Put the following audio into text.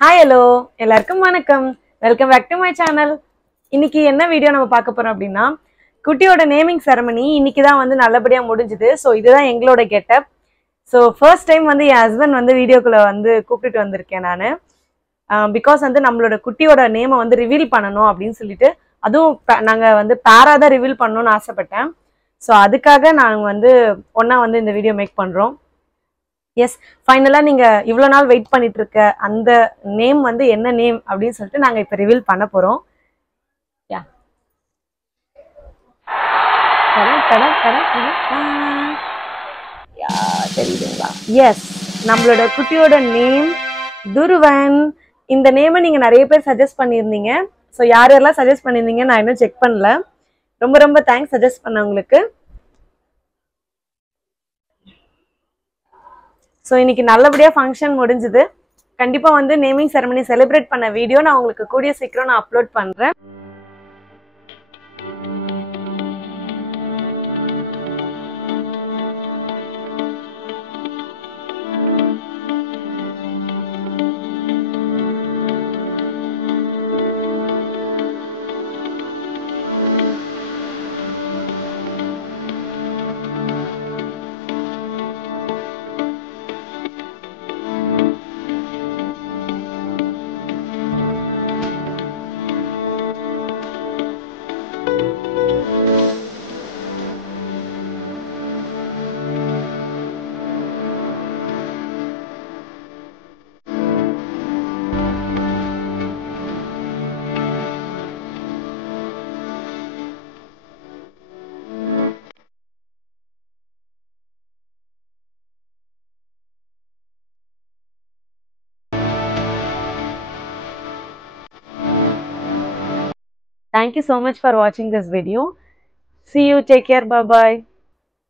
Hi, hello. எல்லாருக்கும் வணக்கம். Welcome back to my channel. இன்னைக்கு என்ன வீடியோ நம்ம பார்க்க போறோம் அப்படின்னா, குட்டியோட நேமிங் செரமனி இன்னைக்கு தான் வந்து நல்லபடியா முடிஞ்சுது. ஸோ இதுதான் எங்களோட கெட்டப். ஸோ ஃபர்ஸ்ட் டைம் வந்து என் ஹஸ்பண்ட் வந்து வீடியோக்குள்ள வந்து கூப்பிட்டுட்டு வந்திருக்கேன் நான். பிகாஸ் வந்து நம்மளோட குட்டியோட நேமை வந்து ரிவீல் பண்ணணும் அப்படின்னு சொல்லிட்டு, அதுவும் நாங்கள் வந்து பேரா தான் ரிவீல் பண்ணணும்னு ஆசைப்பட்டேன். ஸோ அதுக்காக நாங்கள் வந்து ஒன்றா வந்து இந்த வீடியோ மேக் பண்ணுறோம். எஸ், ஃபைனலாக நீங்கள் இவ்வளோ நாள் வெயிட் பண்ணிட்டு இருக்க அந்த நேம் வந்து என்ன நேம் அப்படின்னு சொல்லிட்டு நாங்கள் இப்போ ரிவீல் பண்ண போகிறோம். யா தெரியுதுங்களா? எஸ், நம்மளோட குட்டியோட நேம் துருவன். இந்த நேமை நீங்கள் நிறைய பேர் சஜஸ்ட் பண்ணியிருந்தீங்க. ஸோ யார் யாரெல்லாம் சஜஸ்ட் பண்ணியிருந்தீங்க நான் இன்னும் செக் பண்ணல. ரொம்ப ரொம்ப தேங்க்ஸ் சஜஸ்ட் பண்ணவங்களுக்கு. ஸோ இன்னைக்கு நல்லபடியாக ஃபங்க்ஷன் முடிஞ்சுது. கண்டிப்பாக வந்து நேமிங் செரமனி செலிப்ரேட் பண்ண வீடியோ நான் உங்களுக்கு கூடிய சீக்கிரம் நான் அப்லோட் பண்ணுறேன். Thank you so much for watching this video. See you. Take care. Bye bye.